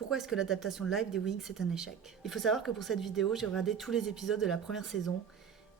Pourquoi est-ce que l'adaptation live des Wings est un échec? Il faut savoir que pour cette vidéo, j'ai regardé tous les épisodes de la première saison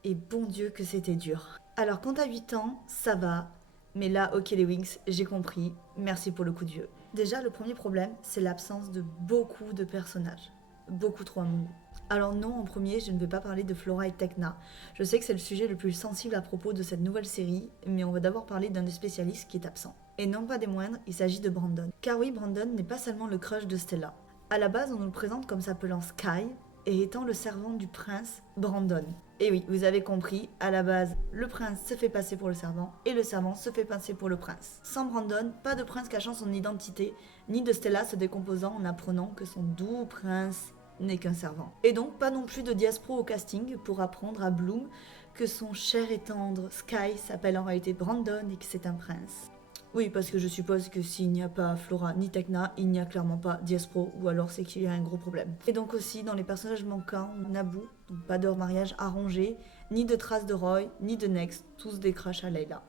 et bon Dieu que c'était dur. Alors quand t'as 8 ans, ça va, mais là, ok les Wings, j'ai compris, merci pour le coup de vieux. Déjà, le premier problème, c'est l'absence de beaucoup de personnages. Beaucoup trop à mon goût. Alors non, en premier, je ne vais pas parler de Flora et Tecna. Je sais que c'est le sujet le plus sensible à propos de cette nouvelle série, mais on va d'abord parler d'un des spécialistes qui est absent. Et non pas des moindres, il s'agit de Brandon. Car oui, Brandon n'est pas seulement le crush de Stella. À la base, on nous le présente comme s'appelant Sky et étant le servant du prince Brandon. Et oui, vous avez compris, à la base, le prince se fait passer pour le servant et le servant se fait passer pour le prince. Sans Brandon, pas de prince cachant son identité, ni de Stella se décomposant en apprenant que son doux prince n'est qu'un servant. Et donc pas non plus de diaspro au casting pour apprendre à Bloom que son cher et tendre Sky s'appelle en réalité Brandon et que c'est un prince. Oui, parce que je suppose que s'il n'y a pas Flora ni Tecna, il n'y a clairement pas Diaspro, ou alors c'est qu'il y a un gros problème. Et donc aussi, dans les personnages manquants, Naboo, donc pas de mariage arrangé, ni de traces de Roy, ni de Next, tous des crashs à Layla.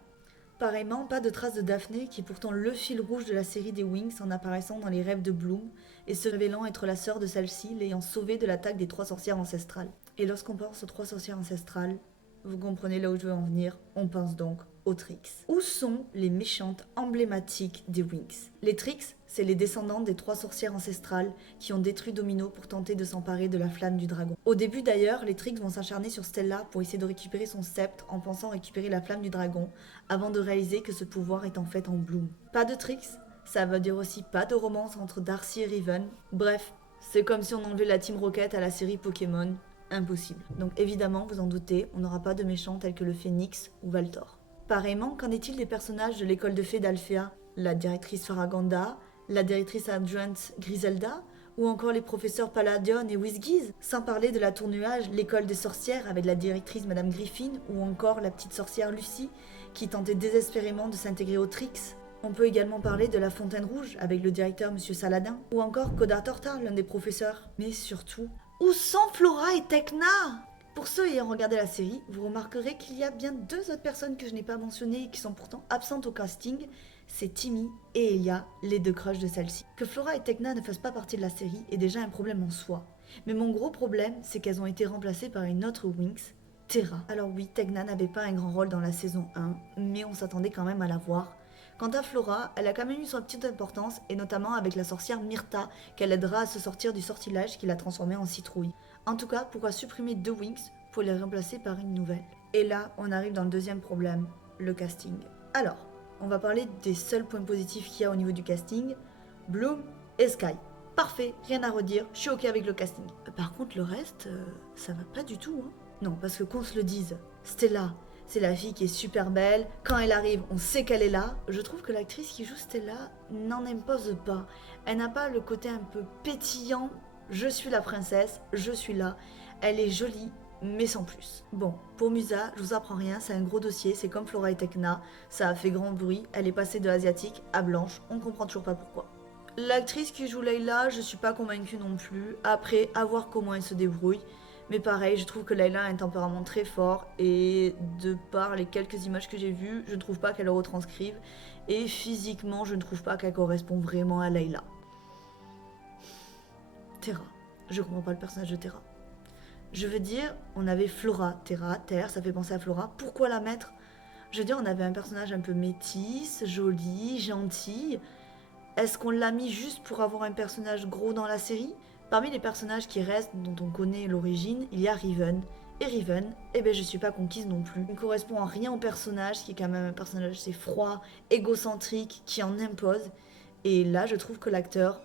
Pareillement, pas de traces de Daphné, qui est pourtant le fil rouge de la série des Wings en apparaissant dans les rêves de Bloom, et se révélant être la sœur de celle-ci, l'ayant sauvée de l'attaque des 3 sorcières ancestrales. Et lorsqu'on pense aux 3 sorcières ancestrales, vous comprenez là où je veux en venir, on pense donc aux Trix. Où sont les méchantes emblématiques des Wings? Les Trix, c'est les descendants des 3 sorcières ancestrales qui ont détruit Domino pour tenter de s'emparer de la flamme du dragon. Au début d'ailleurs, les Trix vont s'acharner sur Stella pour essayer de récupérer son sceptre en pensant récupérer la flamme du dragon, avant de réaliser que ce pouvoir est en fait en Bloom. Pas de Trix, ça veut dire aussi pas de romance entre Darcy et Riven. Bref, c'est comme si on enlevait la Team Rocket à la série Pokémon. Impossible. Donc évidemment, vous en doutez, on n'aura pas de méchants tels que le Phénix ou Valtor. Pareillement, qu'en est-il des personnages de l'école de fées d'Alphea? La directrice Faraganda, la directrice adjointe Griselda, ou encore les professeurs Palladion et Whizgiz? Sans parler de la tour nuage, l'école des sorcières avec la directrice Madame Griffin, ou encore la petite sorcière Lucie, qui tentait désespérément de s'intégrer aux Trix. On peut également parler de la Fontaine Rouge avec le directeur Monsieur Saladin, ou encore Koda Torta, l'un des professeurs. Mais surtout, où sont Flora et Tecna? Pour ceux ayant regardé la série, vous remarquerez qu'il y a bien 2 autres personnes que je n'ai pas mentionnées et qui sont pourtant absentes au casting, c'est Timmy et Elia, les 2 crushs de celle-ci. Que Flora et Tecna ne fassent pas partie de la série est déjà un problème en soi. Mais mon gros problème, c'est qu'elles ont été remplacées par une autre Wings, Terra. Alors oui, Tecna n'avait pas un grand rôle dans la saison 1, mais on s'attendait quand même à la voir. Quant à Flora, elle a quand même eu son petite importance, et notamment avec la sorcière Myrta, qu'elle aidera à se sortir du sortilège qui l'a transformée en citrouille. En tout cas, pourquoi supprimer 2 Wings pour les remplacer par une nouvelle? Et là, on arrive dans le deuxième problème, le casting. Alors, on va parler des seuls points positifs qu'il y a au niveau du casting, Bloom et Sky. Parfait, rien à redire, je suis ok avec le casting. Par contre, le reste, ça va pas du tout, hein. Non, parce que qu'on se le dise, Stella, c'est la fille qui est super belle, quand elle arrive, on sait qu'elle est là. Je trouve que l'actrice qui joue Stella n'en impose pas. Elle n'a pas le côté un peu pétillant, je suis la princesse, je suis là. Elle est jolie, mais sans plus. Bon, pour Musa, je vous apprends rien, c'est un gros dossier, c'est comme Flora et Tecna, ça a fait grand bruit, elle est passée de asiatique à blanche, on comprend toujours pas pourquoi. L'actrice qui joue Layla, je suis pas convaincue non plus, après, à voir comment elle se débrouille. Mais pareil, je trouve que Layla a un tempérament très fort et de par les quelques images que j'ai vues, je ne trouve pas qu'elle le retranscrive et physiquement, je ne trouve pas qu'elle correspond vraiment à Layla. Terra, je comprends pas le personnage de Terra. Je veux dire, on avait Flora, Terra, Terre, ça fait penser à Flora, pourquoi la mettre? Je veux dire, on avait un personnage un peu métisse, joli, gentil. Est-ce qu'on l'a mis juste pour avoir un personnage gros dans la série? Parmi les personnages qui restent, dont on connaît l'origine, il y a Riven. Et Riven, eh ben je suis pas conquise non plus. Il ne correspond en rien au personnage, qui est quand même un personnage assez froid, égocentrique, qui en impose. Et là, je trouve que l'acteur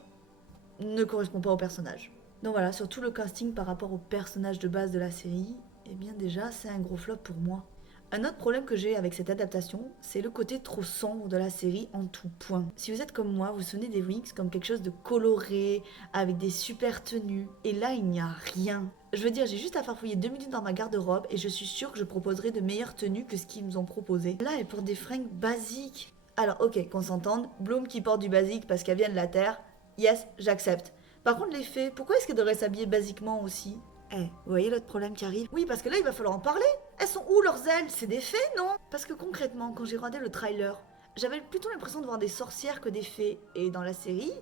ne correspond pas au personnage. Donc voilà, sur tout le casting par rapport au personnage de base de la série, eh bien déjà, c'est un gros flop pour moi. Un autre problème que j'ai avec cette adaptation, c'est le côté trop sombre de la série en tout point. Si vous êtes comme moi, vous sonnez des Wings comme quelque chose de coloré, avec des super tenues, et là il n'y a rien. Je veux dire, j'ai juste à farfouiller 2 minutes dans ma garde-robe et je suis sûre que je proposerai de meilleures tenues que ce qu'ils nous ont proposé. Là, elle porte des fringues basiques. Alors ok, qu'on s'entende, Bloom qui porte du basique parce qu'elle vient de la Terre, yes, j'accepte. Par contre les fées, pourquoi est-ce qu'elles devraient s'habiller basiquement aussi? Vous voyez l'autre problème qui arrive? Oui, parce que là, il va falloir en parler. Elles sont où leurs ailes? C'est des fées, non? Parce que concrètement, quand j'ai regardé le trailer, j'avais plutôt l'impression de voir des sorcières que des fées. Et dans la série,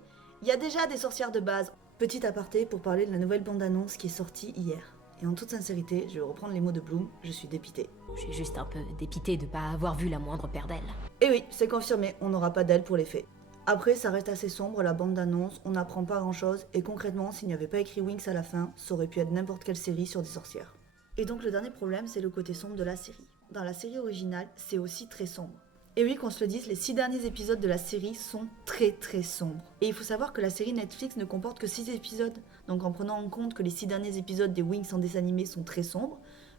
Il y a déjà des sorcières de base. Petit aparté pour parler de la nouvelle bande-annonce qui est sortie hier. Et en toute sincérité, je vais reprendre les mots de Bloom, je suis dépitée. Je suis juste un peu dépitée de pas avoir vu la moindre paire d'ailes. Et oui, c'est confirmé, on n'aura pas d'elle pour les faits. Après, ça reste assez sombre, la bande-annonce, on n'apprend pas grand-chose, et concrètement, s'il n'y avait pas écrit Winx à la fin, ça aurait pu être n'importe quelle série sur des sorcières. Et donc le dernier problème, c'est le côté sombre de la série. Dans la série originale, c'est aussi très sombre. Et oui, qu'on se le dise, les 6 derniers épisodes de la série sont très très sombres. Et il faut savoir que la série Netflix ne comporte que 6 épisodes, donc en prenant en compte que les 6 derniers épisodes des Winx en dessin animé sont très sombres,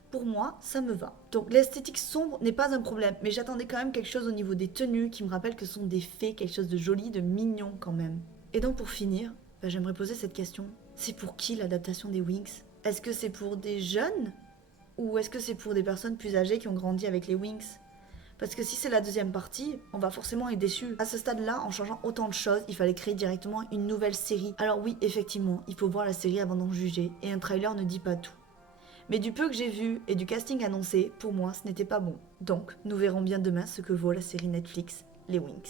pour moi, ça me va. Donc l'esthétique sombre n'est pas un problème, mais j'attendais quand même quelque chose au niveau des tenues qui me rappelle que ce sont des fées, quelque chose de joli, de mignon quand même. Et donc pour finir, j'aimerais poser cette question. C'est pour qui l'adaptation des Winx? Est-ce que c'est pour des jeunes? Ou est-ce que c'est pour des personnes plus âgées qui ont grandi avec les Winx? Parce que si c'est la deuxième partie, on va forcément être déçus. À ce stade-là, en changeant autant de choses, il fallait créer directement une nouvelle série. Alors oui, effectivement, il faut voir la série avant d'en juger, et un trailer ne dit pas tout. Mais du peu que j'ai vu et du casting annoncé, pour moi, ce n'était pas bon. Donc, nous verrons bien demain ce que vaut la série Netflix, les Winx.